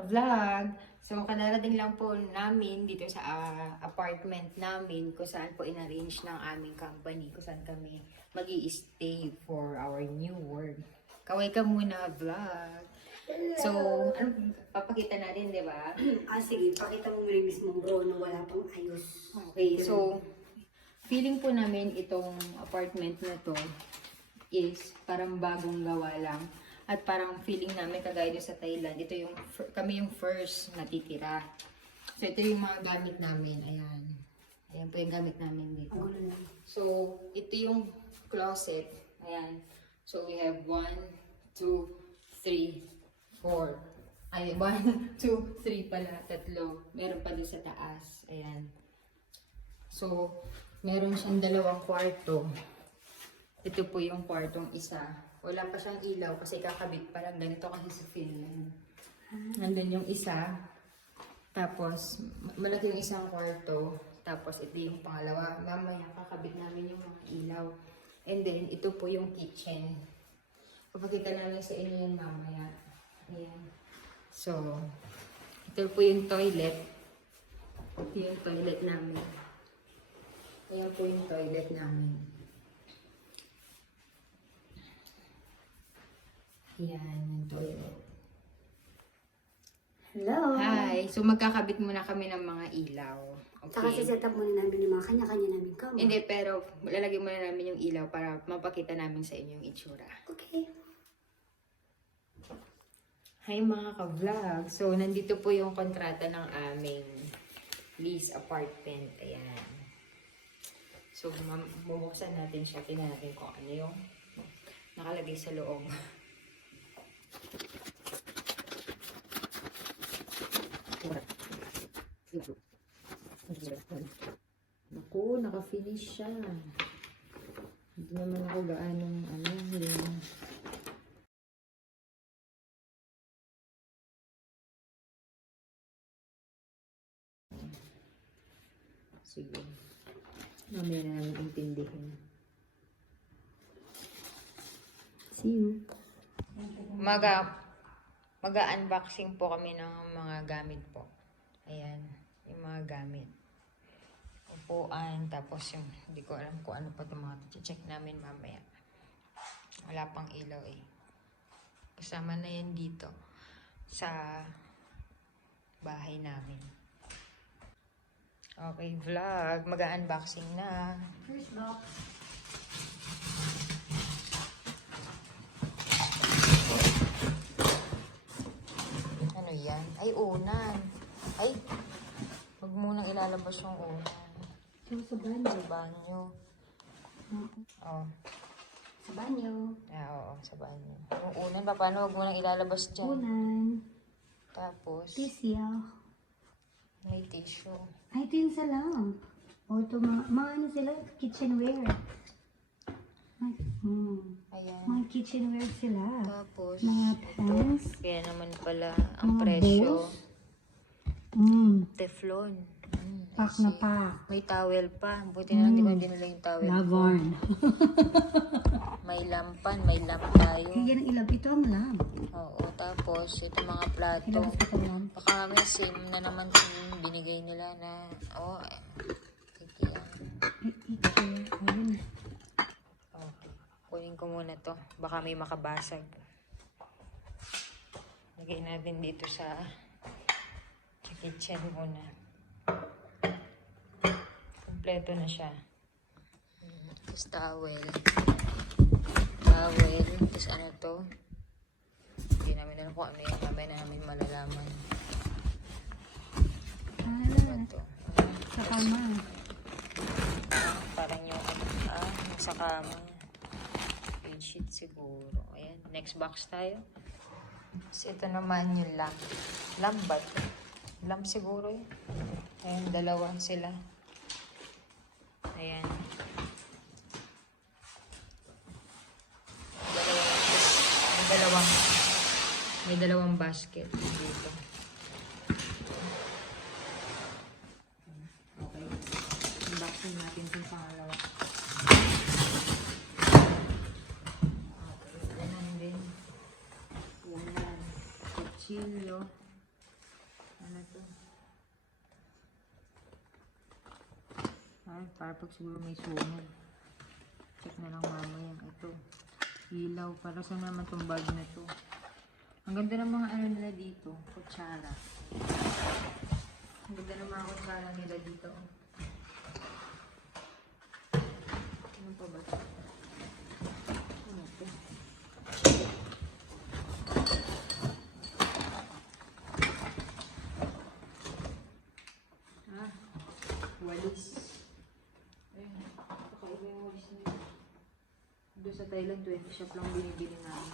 ka-vlog! So, kadarating lang po namin dito sa apartment namin kung saan po in-arrange ng aming company, kung saan kami mag-i-stay for our new work. Kaway ka muna, vlog! So, ano, papakita natin, di ba? Sige, pakita mo muna yung mismong bro na wala pang ayos. Okay, so, feeling po namin itong apartment na to is parang bagong gawa lang. At parang feeling namin kagaya doon sa Thailand, ito yung, kami yung first natitira. So, ito yung mga gamit namin. Ayan. Ayan po yung gamit namin dito. So, ito yung closet. Ayan. So, we have 1, 2, 3, 4. Ay, 1, 2, 3 pala. Tatlo. Meron pa doon sa taas. Ayan. So, meron siyang 2 kwarto. Ito po yung kwartong isa. Wala pa siyang ilaw kasi kakabit pa lang. Ganito kasi sa Finland. Nandun yung isa. Tapos, malaki yung isang kwarto. Tapos, ito yung pangalawa. Mamaya, kakabit namin yung mga ilaw. And then, ito po yung kitchen. Papakita namin sa inyo yan mamaya. Ayan. So, ito po yung toilet. Ito yung toilet namin. Ayan po yung toilet namin. Ayan, yung toilet. Hello! Hi! So, magkakabit muna kami ng mga ilaw. Saka Okay? set up muna namin yung mga kanya-kanya namin kama. Hindi, pero lalagyan muna namin yung ilaw para mapakita namin sa inyo yung itsura. Okay. Hi mga ka-vlog! So, nandito po yung kontrata ng aming lease apartment. Ayan. So, bubuksan natin siya. Tingnan natin kung ano yung nakalagay sa loob. Naku, naka-finish siya. Hindi naman ako gaanong yung... Sige. Mamaya na namin intindihin. See you. Mag-unboxing po kami ng mga gamit po. Ayan, yung mga gamit. Upuan, tapos yung, hindi ko alam kung ano pa itong mga check namin mamaya. Wala pang ilaw eh. Kasama na yan dito sa bahay namin. Okay, vlog. Mag-unboxing na. First box. Ano yan? Ay, unan. Ay, wag munang ilalabas yung unan. Sa banyo. Sa banyo. Oh. Sa banyo. Oo, sa banyo. Yung unan, paano wag munang ilalabas dyan? Unan. Tapos, Tissue. may tissue. Ay, ito yung salam. O, ito mga ano sila, kitchenware. Ayan. Mga kitchenware sila. Tapos, Mga pans. kaya naman pala ang Mga presyo. bowls. Teflon. Pak na pak. May towel pa. Buti na lang di ko dinala yung towel. Lavarn. May lampan, may lamp tayo. Yan ang ilab. Ito ang lamp. Oo, tapos ito mga plato. Ilabas ko itong lamp. Baka may same na naman yung binigay nila na, ito yan. Ayun. Okay, kunin ko muna to. Baka may makabasag. Lagay natin dito sa kitchen muna. Kompleto na siya. Tapos towel. Tapos ano to? Hindi namin alam kung ano yan. Mamaya namin malalaman. Ano to? Sa kama. Parang yung sa kama. Bedsheet siguro. Ayan. Next box tayo. Tapos ito naman yung lamp. Lamp ba ito? Lamp siguro yun. Ayan, 2 sila. Ayan. May dalawang basket dito. Okay. Unboxing natin itong pangalawa. Okay. Ganun din. Unan. Kutsilyo. Ayan, para pag siguro may sunog. Check na lang mamaya. Ito. Ilaw. Para saan naman tong bag na to. Ang ganda ng mga ano nila dito. Kutsara. Ang ganda ng mga kutsara nila dito. Ano pa ba ito? Ano ito? Ah, walis. Ayun, kakaiba yung walis na yun. Doon sa Thailand, 20 shop lang binibili namin.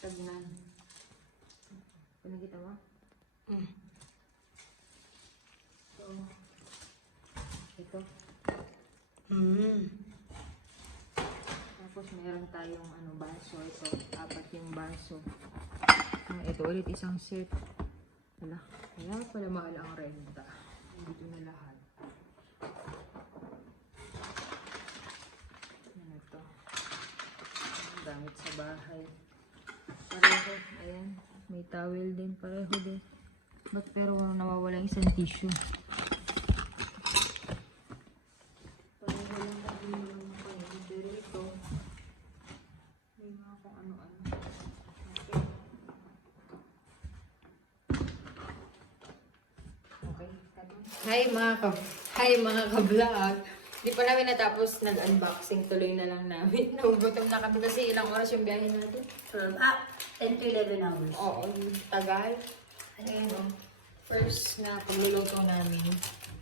Tagnan. Pinakita mo? So, ito. Tapos meron tayong baso. Ito, 4 yung baso. Ito ulit isang set. Wala. Kaya pala mahal ang renta. Dito na lahat. Ano ito? Gamit sa bahay. Pareho. Ayan. May towel din. Pareho din. Ba't pero nawawala yung isang tissue? Pareho lang kami yung pareho. Pero ito, may mga kung ano-ano. Okay. Hi mga ka-vlog. Di pa namin natapos nag-unboxing. Tuloy na lang namin. Nagugutom na kami kasi ilang oras yung biyahe natin. 10 to 11 hours. Oo, tagal. Ayun, first na pagluluto namin.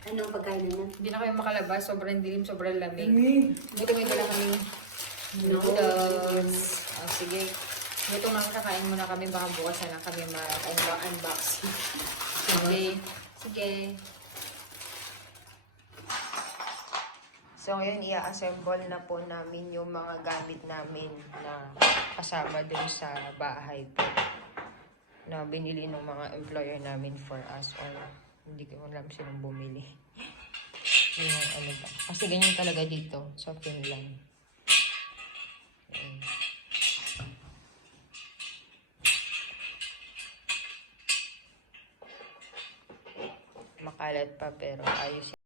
Anong pagkain na yan? Hindi na kayo makalabas. Sobrang dilim, sobrang lamig. Buto may dala kami noodles. Oh, sige. Buto nga kakain muna kami. Baka bukas na lang kami mag-unboxing. Sige. Sige. So, ngayon, i-assemble na po namin yung mga gamit namin na kasama dun sa bahay po. Na binili ng mga employer namin for us or hindi ko alam sinong bumili. Yung ano ba. Kasi ganyan talaga dito sa Finland. Ayan. Makalat pa pero ayos yun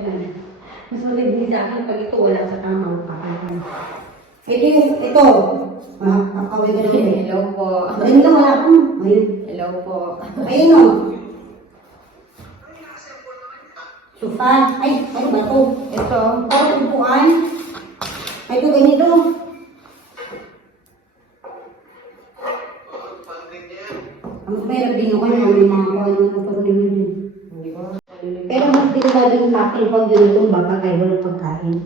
namin. Mas maganda sa akin pag ito wala sa tamang pakailan. Ito. Kakaway ka naman. Hello po. Maganda wala po. Ayun. Hello po. Ayun o. Sofa. Ay, ano ba ito? Ito. Parang upuan. Ay, ito ganito. Ang mayroon din ako yung mga kawal ng pagkakalima din. Hindi ko. Pero mas din laging kapil pag ganitong baka kayo ng pagkain.